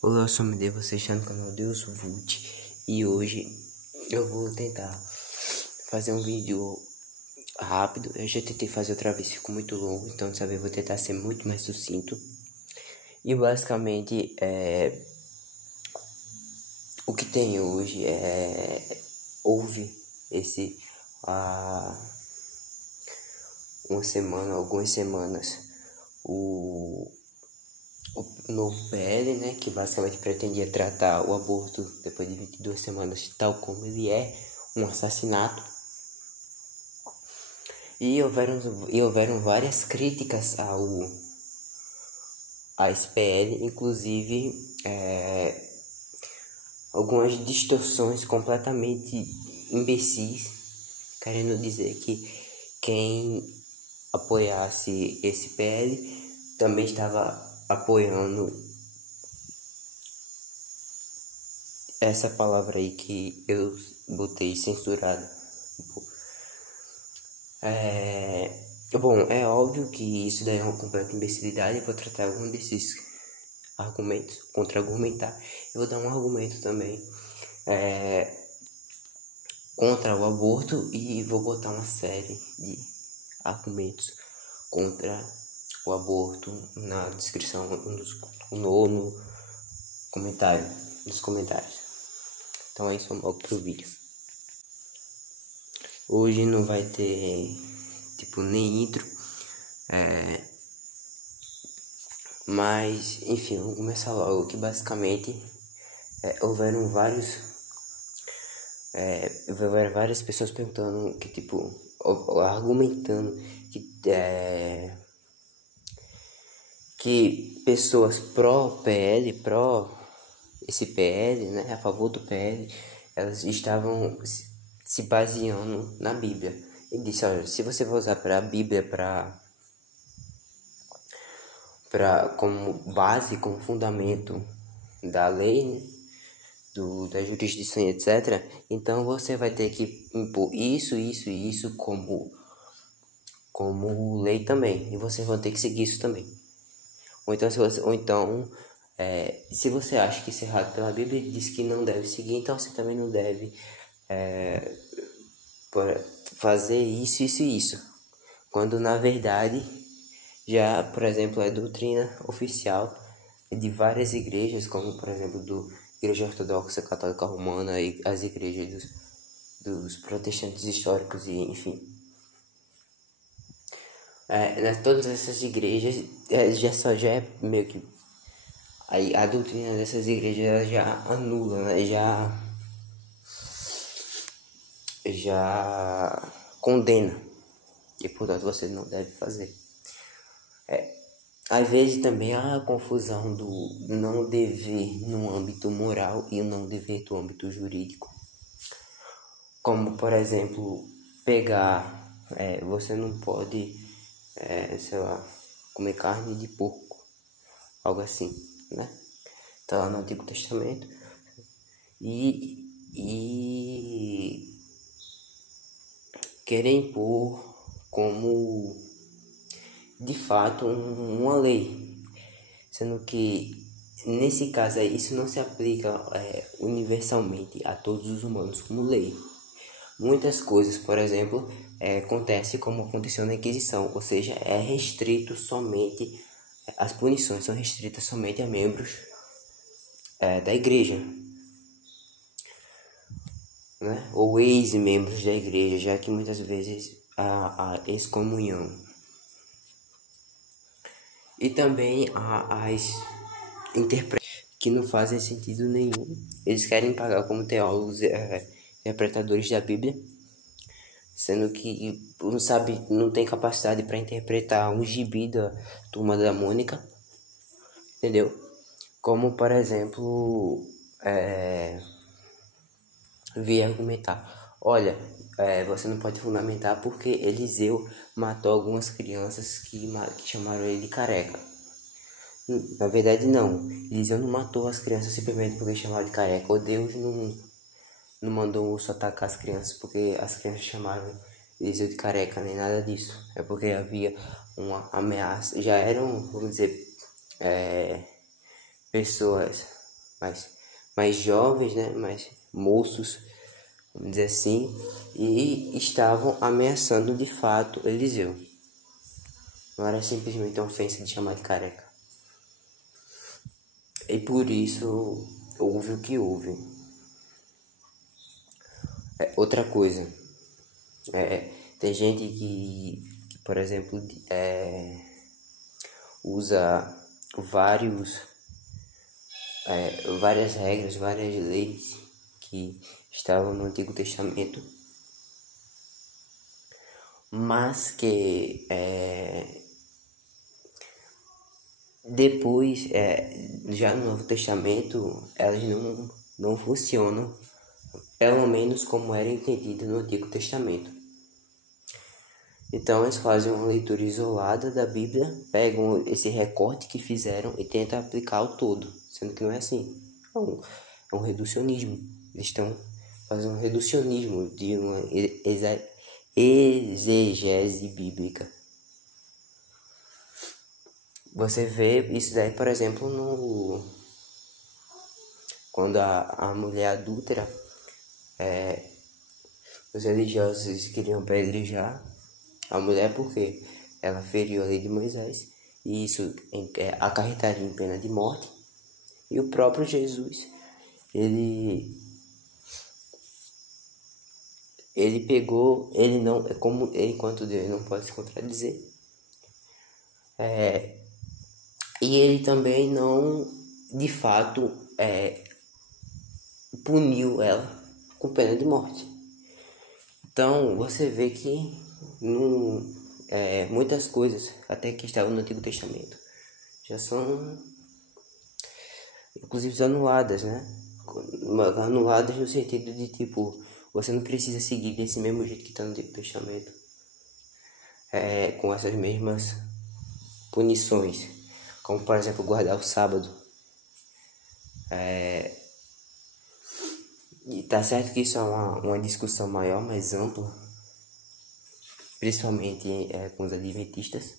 Olá, eu sou o Mide, você está no canal Deus Vult e hoje eu vou tentar fazer um vídeo rápido. Eu já tentei fazer outra vez, ficou muito longo, então dessa vez eu vou tentar ser muito mais sucinto. E basicamente o que tem hoje houve esse algumas semanas o novo PL, né, que basicamente pretendia tratar o aborto depois de 22 semanas tal como ele é, um assassinato. E houveram várias críticas a esse PL, inclusive algumas distorções completamente imbecis, querendo dizer que quem apoiasse esse PL também estava apoiando essa palavra aí que eu botei censurada. Bom, é óbvio que isso daí é uma completa imbecilidade. Eu vou tratar algum desses argumentos, contra-argumentar. Eu vou dar um argumento também contra o aborto e vou botar uma série de argumentos contra o aborto na descrição, no comentário, nos comentários. Então é isso, vamos logo pro vídeo. Hoje não vai ter tipo nem intro, mas enfim, vamos começar logo. Que basicamente houveram várias pessoas perguntando que tipo argumentando que pessoas pró PL, pró esse PL, né, a favor do PL, elas estavam se baseando na Bíblia. Ele disse, olha, se você vai usar para a Bíblia como base, como fundamento da lei, né, da jurisdição, etc., então você vai ter que impor isso e isso como lei também, e vocês vão ter que seguir isso também. Se você acha que isso é errado pela Bíblia, ele diz que não deve seguir, então você também não deve fazer isso, isso e isso. Quando na verdade, já, por exemplo, é doutrina oficial de várias igrejas, como por exemplo do Igreja Ortodoxa Católica Romana e as igrejas dos protestantes históricos e enfim. Todas essas igrejas já é meio que a doutrina dessas igrejas ela já anula, né? Já condena e portanto você não deve fazer. Às vezes também há a confusão do não dever no âmbito moral e o não dever do âmbito jurídico. Como, por exemplo, você não pode, sei lá, comer carne de porco, algo assim, né? Tá lá no Antigo Testamento. E querer impor como, de fato, uma lei. Sendo que, nesse caso aí, isso não se aplica universalmente a todos os humanos como lei. Muitas coisas, por exemplo, acontecem como aconteceu na Inquisição, ou seja, as punições são restritas somente a membros da igreja, né? Ou ex-membros da igreja, já que muitas vezes há excomunhão. E também as interpretações que não fazem sentido nenhum. Eles querem pagar como teólogos interpretadores da Bíblia, sendo que não tem capacidade para interpretar um gibi da Turma da Mônica, entendeu? Como, por exemplo, vir argumentar, olha, você não pode fundamentar porque Eliseu matou algumas crianças que chamaram ele de careca. Na verdade não, Eliseu não matou as crianças simplesmente porque chamaram de careca, ou Deus não mandou o atacar as crianças porque as crianças chamaram Eliseu de careca, nem nada disso. É porque havia uma ameaça, já eram, vamos dizer, pessoas mais, mais jovens, né, mais moços, vamos dizer assim, e estavam ameaçando de fato Eliseu. Não era simplesmente uma ofensa de chamar de careca. E por isso houve o que houve. Outra coisa, tem gente que por exemplo, usa várias regras, várias leis que estavam no Antigo Testamento, mas que depois, já no Novo Testamento, elas não funcionam, pelo menos como era entendido no Antigo Testamento. Então eles fazem uma leitura isolada da Bíblia, pegam esse recorte que fizeram e tentam aplicar o todo, sendo que não é assim. É um reducionismo. Eles estão fazendo um reducionismo de uma exegese bíblica. Você vê isso daí, por exemplo, quando a mulher adúltera, os religiosos queriam apedrejar a mulher porque ela feriu a lei de Moisés, e isso acarretaria em pena de morte. E o próprio Jesus, ele pegou, ele não, como enquanto Deus não pode se contradizer, e ele também não, de fato, puniu ela com pena de morte. Então você vê que muitas coisas, até que estavam no Antigo Testamento, já são inclusive anuladas, né? Anuladas no sentido de tipo, você não precisa seguir desse mesmo jeito que está no Antigo Testamento, com essas mesmas punições, como por exemplo guardar o sábado. E tá certo que isso é uma discussão maior, mais ampla, principalmente com os adventistas.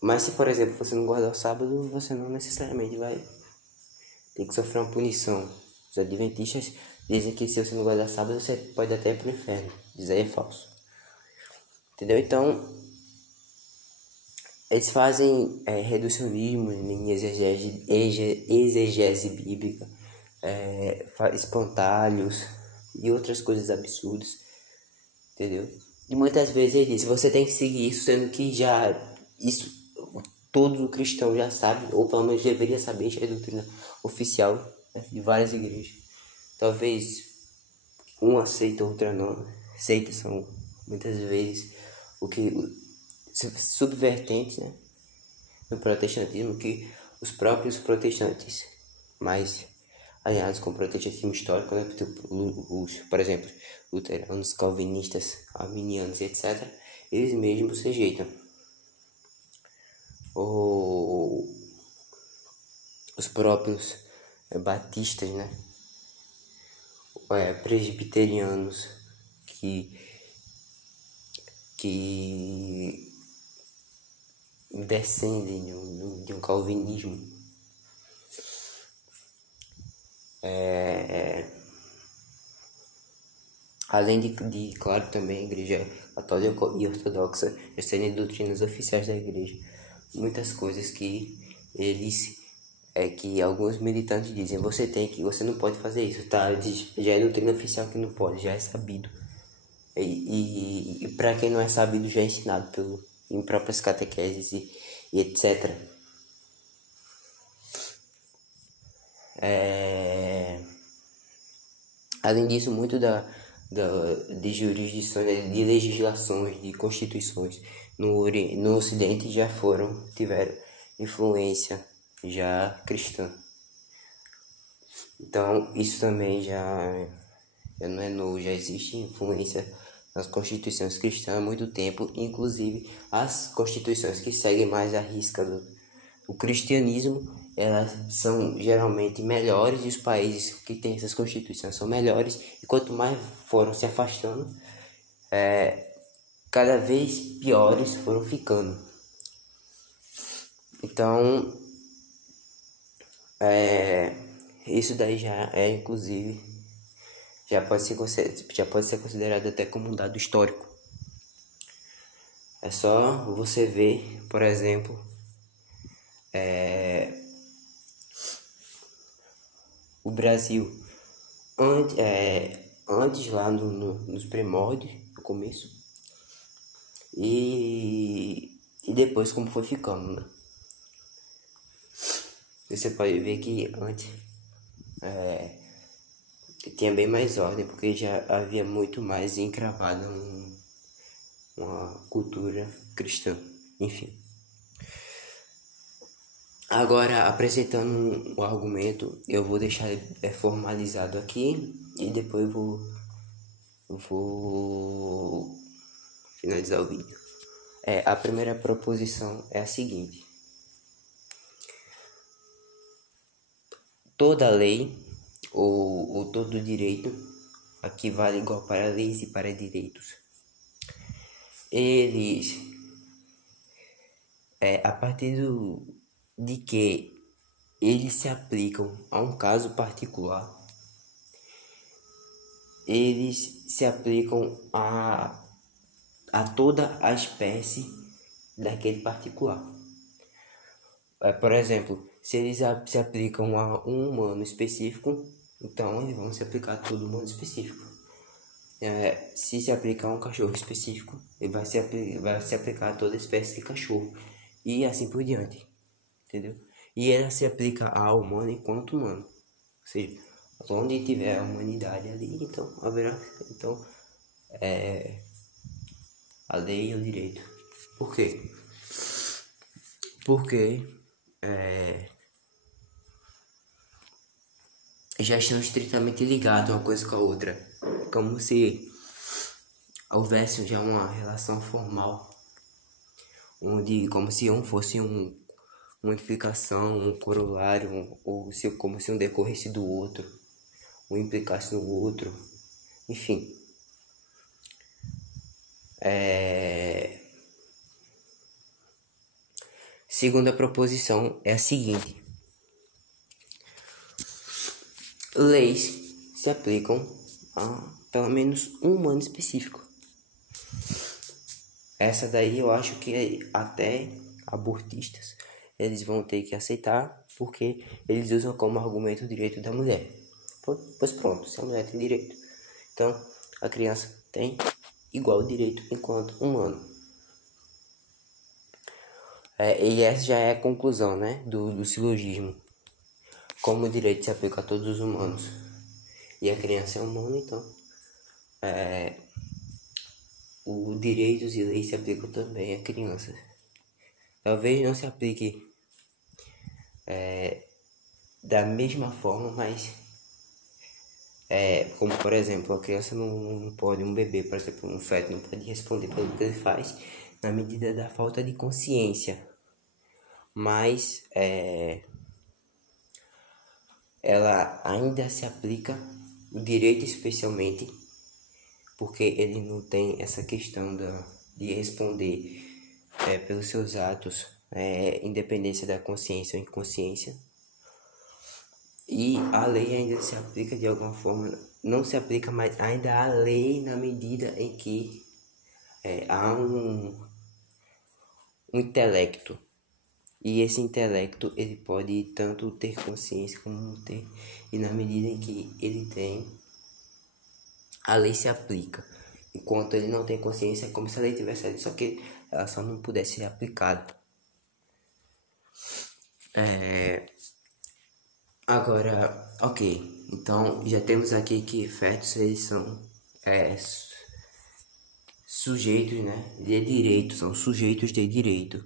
Mas se, por exemplo, você não guardar o sábado, você não necessariamente vai ter que sofrer uma punição. Os adventistas dizem que se você não guardar sábado, você pode até ir pro inferno. Isso aí é falso. Entendeu? Então, eles fazem reducionismo em exegese bíblica, espantalhos e outras coisas absurdas, entendeu? E muitas vezes ele diz, você tem que seguir isso, sendo que isso todo cristão já sabe, ou pelo menos deveria saber, isso é a doutrina oficial, né, de várias igrejas. Talvez uma aceita, outra não. Seitas são muitas vezes o que subvertentes, né, no protestantismo, que os próprios protestantes mais alinhados com o protestantismo histórico, né, por exemplo, luteranos, calvinistas, arminianos, etc., eles mesmos rejeitam. Os próprios batistas, né, presbiterianos que descendem de um calvinismo, além de claro, também a igreja católica e ortodoxa serem doutrinas oficiais da igreja. Muitas coisas que que alguns militantes dizem, você não pode fazer isso, tá? Já é doutrina oficial que não pode, já é sabido. E para quem não é sabido, já é ensinado em próprias catequeses e etc. Além disso, muito de jurisdições, de legislações, de constituições no Ocidente tiveram influência já cristã. Então isso também já não é novo, já existe influência nas constituições cristãs há muito tempo, inclusive as constituições que seguem mais a risca do cristianismo, elas são geralmente melhores, e os países que têm essas constituições são melhores, e quanto mais foram se afastando, cada vez piores foram ficando. Então Isso daí já é, inclusive, já pode ser considerado até como um dado histórico. É só você ver, por exemplo, o Brasil antes lá nos primórdios, no começo, e depois como foi ficando, né? Você pode ver que antes tinha bem mais ordem, porque já havia muito mais encravado uma cultura cristã, enfim. Agora, apresentando o argumento, eu vou deixar formalizado aqui e depois vou finalizar o vídeo. A primeira proposição é a seguinte: toda lei ou todo direito, aqui vale igual para leis e para direitos, eles, a partir de que eles se aplicam a um caso particular, eles se aplicam a toda a espécie daquele particular. Por exemplo, se eles se aplicam a um humano específico, então eles vão se aplicar a todo humano específico. Se se aplicar a um cachorro específico, ele vai se aplicar a toda espécie de cachorro. E assim por diante. Entendeu? E ela se aplica ao humano enquanto humano. Ou seja, onde tiver a humanidade ali, então haverá a lei e o direito. Por quê? Porque já estão estritamente ligados uma coisa com a outra. Como se houvesse já uma relação formal, onde como se um fosse uma implicação, um corolário, ou se, como se um decorresse do outro, um implicasse no outro, enfim. Segunda proposição é a seguinte: leis se aplicam a pelo menos um humano específico. Essa daí eu acho que até abortistas eles vão ter que aceitar, porque eles usam como argumento o direito da mulher. Pois pronto, se a mulher tem direito, então a criança tem igual direito enquanto humano. E essa já é a conclusão, né, do silogismo. Como o direito se aplica a todos os humanos e a criança é humana, então os direitos e leis se aplicam também a crianças. Talvez não se aplique da mesma forma, mas como por exemplo, a criança não pode, um bebê, por exemplo, um feto não pode responder pelo que ele faz na medida da falta de consciência, mas ela ainda se aplica o direito especialmente porque ele não tem essa questão de responder pelos seus atos, independência da consciência ou inconsciência. E a lei ainda se aplica de alguma forma, não se aplica, mas ainda há lei na medida em que há um intelecto. E esse intelecto ele pode tanto ter consciência como não ter. E na medida em que ele tem, a lei se aplica. Enquanto ele não tem consciência, é como se a lei tivesse ali, só que ela só não pudesse ser aplicada. Agora, ok, então já temos aqui que fetos eles são sujeitos, né, de direito, são sujeitos de direito.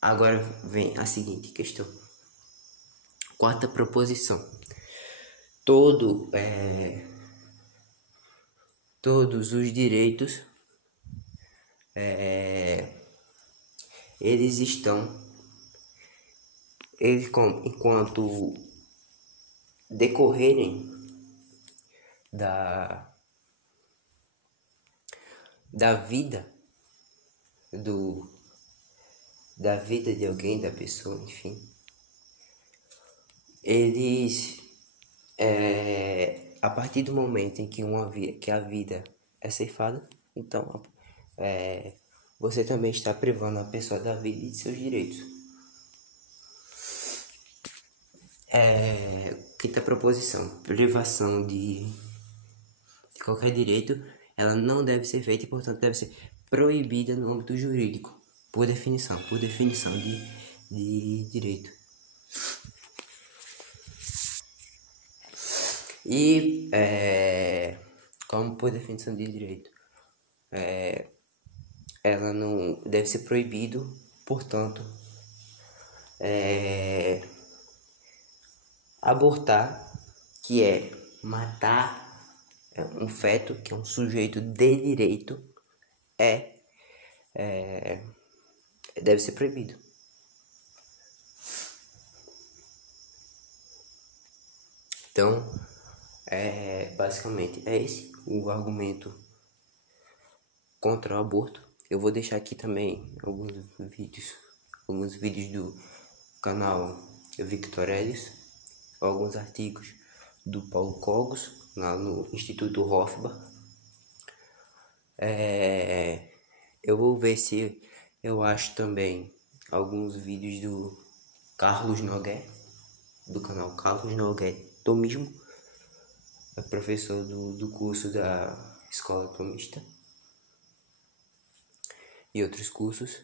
Agora vem a seguinte questão. Quarta proposição. Todos os direitos eles estão enquanto decorrerem da vida da vida de alguém, da pessoa, enfim, eles, a partir do momento em que, que a vida é ceifada, então você também está privando a pessoa da vida e de seus direitos. Quinta proposição: privação de qualquer direito, ela não deve ser feita e, portanto, deve ser proibida no âmbito jurídico, por definição de direito. E, como por definição de direito, ela não deve ser proibido, portanto, abortar, que é matar um feto, que é um sujeito de direito, deve ser proibido. Então, basicamente é esse o argumento contra o aborto. Eu vou deixar aqui também alguns vídeos do canal Victor Ellis, alguns artigos do Paulo Cogos, lá no Instituto Hofbauer. Eu vou ver se eu acho também alguns vídeos do Carlos Noguet, do canal Carlos Noguet Tomismo, é professor do curso da Escola Tomista e outros cursos.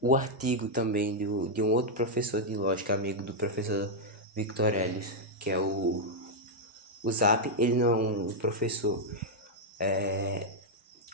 O artigo também de um outro professor de lógica, amigo do professor Victor Ellis, que é o Zap. Ele não é um professor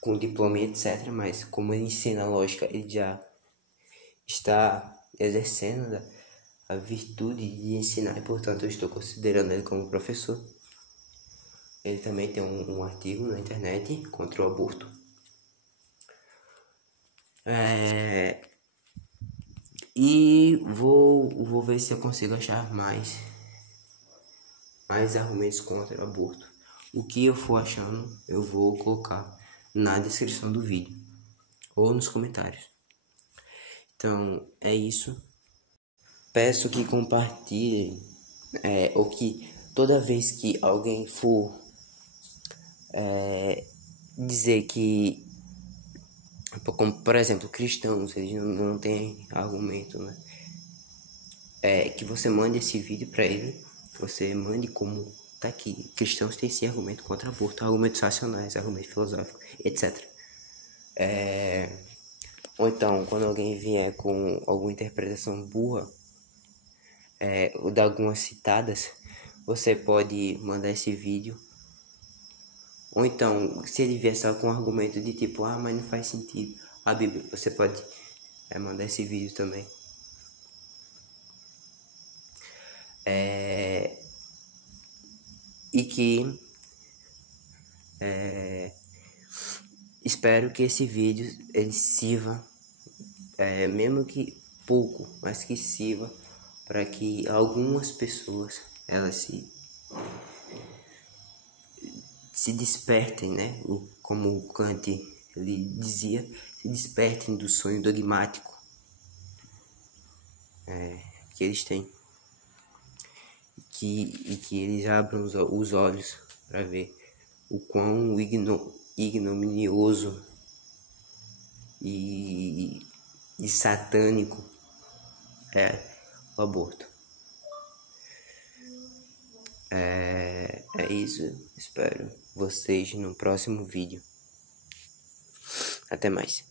com diploma etc, mas como ele ensina lógica, ele já está exercendo a virtude de ensinar, e portanto eu estou considerando ele como professor. Ele também tem um artigo na internet contra o aborto. E vou ver se eu consigo achar mais argumentos contra o aborto. O que eu for achando, eu vou colocar na descrição do vídeo ou nos comentários. Então é isso. Peço que compartilhem, ou que toda vez que alguém for dizer que, como por exemplo, cristãos, eles não têm argumento, né? Que você mande esse vídeo para ele, você mande como tá aqui: cristãos têm esse argumento contra aborto, argumentos racionais, argumentos filosóficos, etc. Ou então, quando alguém vier com alguma interpretação burra, ou de algumas citadas, você pode mandar esse vídeo. Ou então, se ele vier só com um argumento de tipo, mas não faz sentido a Bíblia, você pode mandar esse vídeo também. E que espero que esse vídeo ele sirva, mesmo que pouco, mas que sirva para que algumas pessoas elas se despertem, né? Como o Kant ele dizia, se despertem do sonho dogmático que eles têm, e que eles abram os olhos para ver o quão ignominioso e satânico é o aborto. É isso. Espero vocês no próximo vídeo. Até mais.